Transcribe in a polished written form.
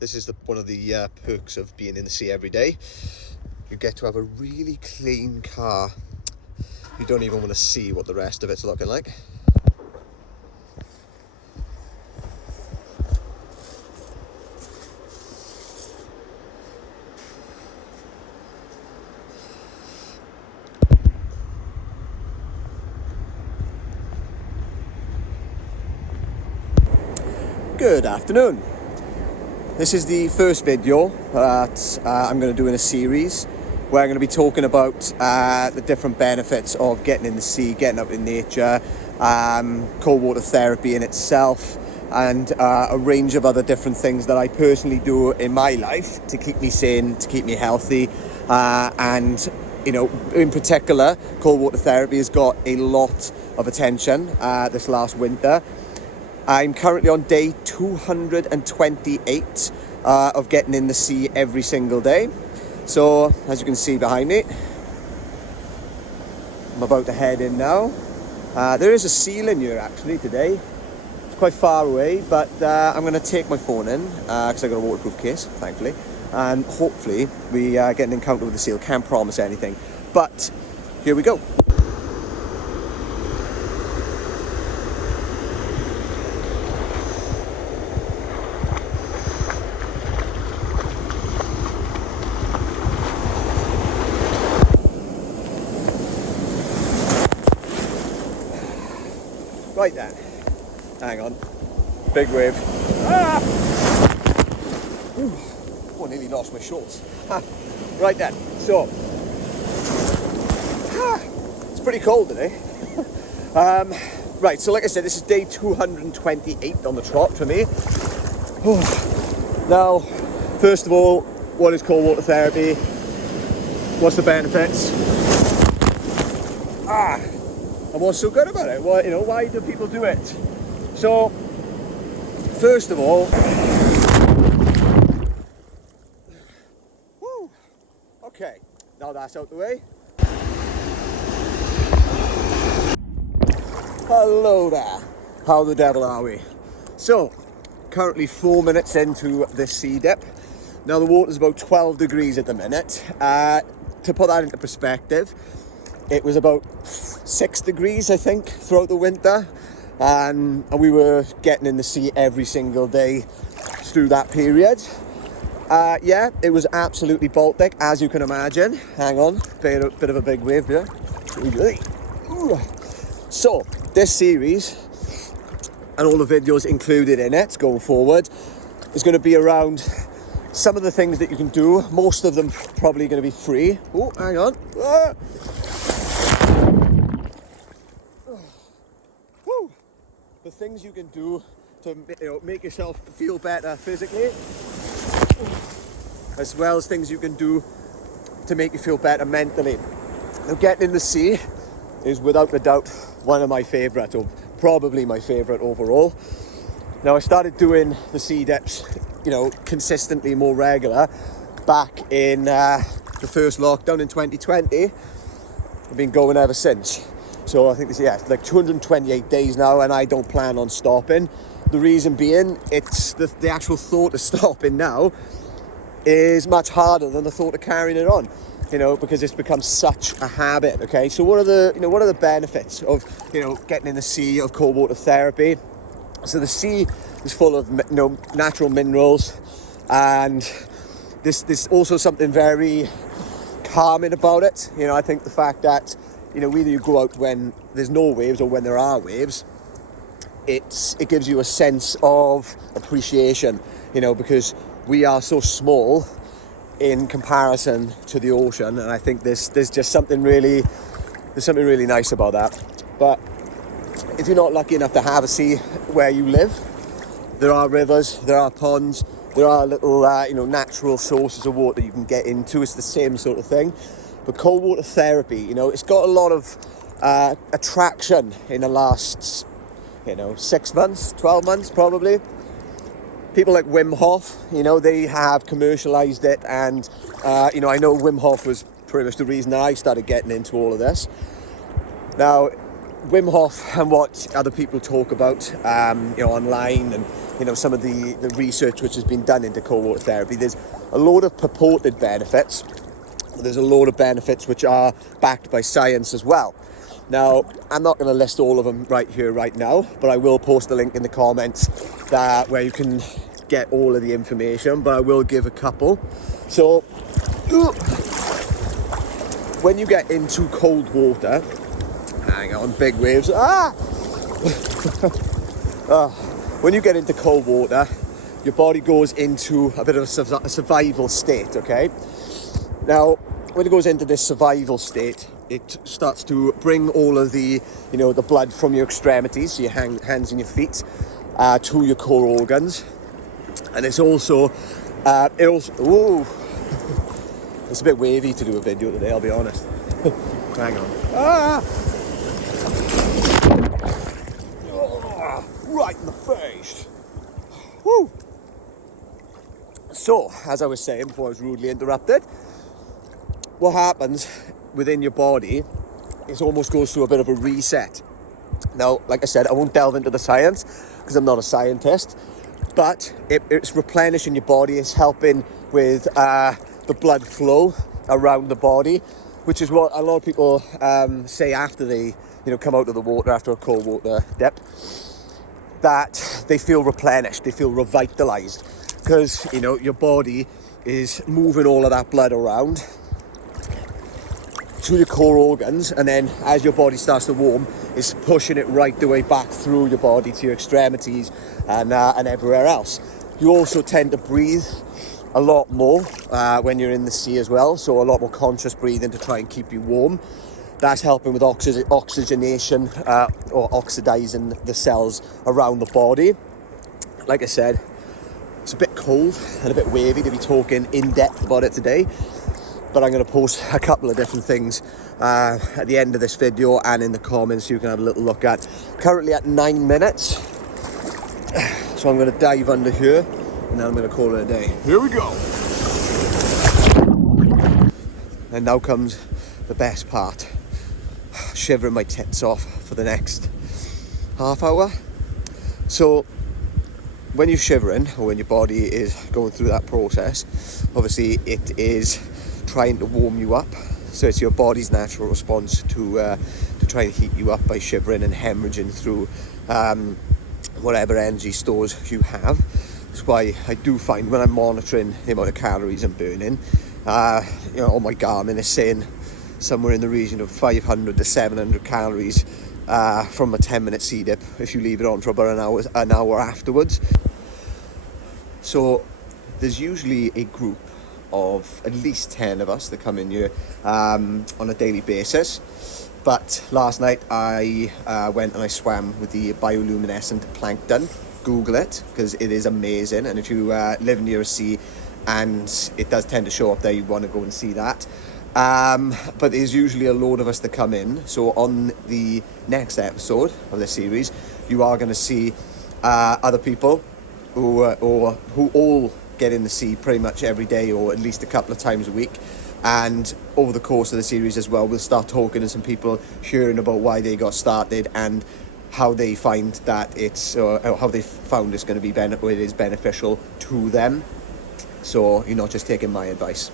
This is one of the perks of being in the sea every day. You get to have a really clean car. You don't even want to see what the rest of it's looking like. Good afternoon. This is the first video that I'm going to do in a series where I'm going to be talking about the different benefits of getting in the sea, getting out in nature, cold water therapy in itself, and a range of other different things that I personally do in my life to keep me sane, to keep me healthy, and you know, in particular, cold water therapy has got a lot of attention this last winter. I'm currently on day 228 of getting in the sea every single day. So, as you can see behind me, I'm about to head in now. There is a seal in here actually today. It's quite far away, but I'm going to take my phone in because I've got a waterproof case, thankfully. And hopefully we get an encounter with the seal. Can't promise anything, but here we go. Right then, hang on, big wave. Ah! Oh, nearly lost my shorts. Right then, so, it's pretty cold today. Right, so like I said, this is day 228 on the trot for me. Now, first of all, what is cold water therapy? What's the benefits? And what's so good about it? Well, you know, why do people do it? So, first of all, okay, now that's out the way. Hello there, how the devil are we? So, currently 4 minutes into this sea dip. Now the water's about 12 degrees at the minute. To put that into perspective, it was about 6 degrees, I think, throughout the winter. And we were getting in the sea every single day through that period. Yeah, it was absolutely Baltic, as you can imagine. Hang on, bit of a big wave here. So, this series, and all the videos included in it going forward, is going to be around some of the things that you can do. Most of them probably going to be free. Oh, hang on. The things you can do to make yourself feel better physically, as well as things you can do to make you feel better mentally. Now, getting in the sea is without a doubt one of my favourites, or probably my favourite overall. Now, I started doing the sea dips, you know, consistently more regular back in the first lockdown in 2020. I've been going ever since. So I think this, yeah, like 228 days now, and I don't plan on stopping. The reason being, it's the actual thought of stopping now is much harder than the thought of carrying it on, you know, because it's become such a habit. Okay, so what are the benefits of, you know, getting in the sea, of cold water therapy? So the sea is full of, you know, natural minerals, and there's also something very calming about it. You know, I think the fact that, you know, whether you go out when there's no waves or when there are waves, it gives you a sense of appreciation, you know, because we are so small in comparison to the ocean, and I think there's just something really nice about that. But if you're not lucky enough to have a sea where you live, there are rivers, there are ponds, there are little you know, natural sources of water you can get into. It's the same sort of thing. But cold water therapy, you know, it's got a lot of attraction in the last, you know, 6 months, 12 months probably. People like Wim Hof, you know, they have commercialized it, and you know, I know Wim Hof was pretty much the reason I started getting into all of this. Now, Wim Hof and what other people talk about, online, and some of the research which has been done into cold water therapy, there's a load of purported benefits. There's a load of benefits which are backed by science as well. Now, I'm not going to list all of them right here, right now, but I will post a link in the comments where you can get all of the information, but I will give a couple. So, when you get into cold water, hang on, big waves. When you get into cold water, your body goes into a bit of a survival state, okay? Now, when it goes into this survival state, it starts to bring all of the, the blood from your extremities, so your hands and your feet, to your core organs. And it's also, ooh, it's a bit wavy to do a video today, I'll be honest. Hang on. Right in the face. Woo. So, as I was saying before I was rudely interrupted, what happens within your body is almost goes through a bit of a reset. Now, like I said, I won't delve into the science because I'm not a scientist, but it's replenishing your body. It's helping with the blood flow around the body, which is what a lot of people say after they come out of the water after a cold water dip, that they feel replenished, they feel revitalized, because your body is moving all of that blood around to your core organs, and then as your body starts to warm, it's pushing it right the way back through your body to your extremities and everywhere else. You also tend to breathe a lot more when you're in the sea as well, so a lot more conscious breathing to try and keep you warm. That's helping with oxygenation or oxidizing the cells around the body. Like I said, it's a bit cold and a bit wavy to be talking in depth about it today, but I'm going to post a couple of different things at the end of this video and in the comments so you can have a little look at. Currently at 9 minutes, so I'm going to dive under here and then I'm going to call it a day. Here we go. And now comes the best part. Shivering my tits off for the next half hour. So when you're shivering, or when your body is going through that process, obviously it is trying to warm you up. So it's your body's natural response to try and heat you up by shivering and hemorrhaging through whatever energy stores you have. That's why I do find when I'm monitoring the amount of calories I'm burning, on my Garmin is saying somewhere in the region of 500 to 700 calories from a 10-minute sea dip if you leave it on for about an hour afterwards. So there's usually a group of at least 10 of us that come in here on a daily basis. But last night I went and I swam with the bioluminescent plankton. Google it, because it is amazing. And if you live near a sea and it does tend to show up there, you want to go and see that. But there's usually a load of us that come in. So on the next episode of the series, you are going to see other people who all get in the sea pretty much every day, or at least a couple of times a week. And over the course of the series as well, we'll start talking to some people, hearing about why they got started and how they find that how they found it's going to be it is beneficial to them. So you're not just taking my advice.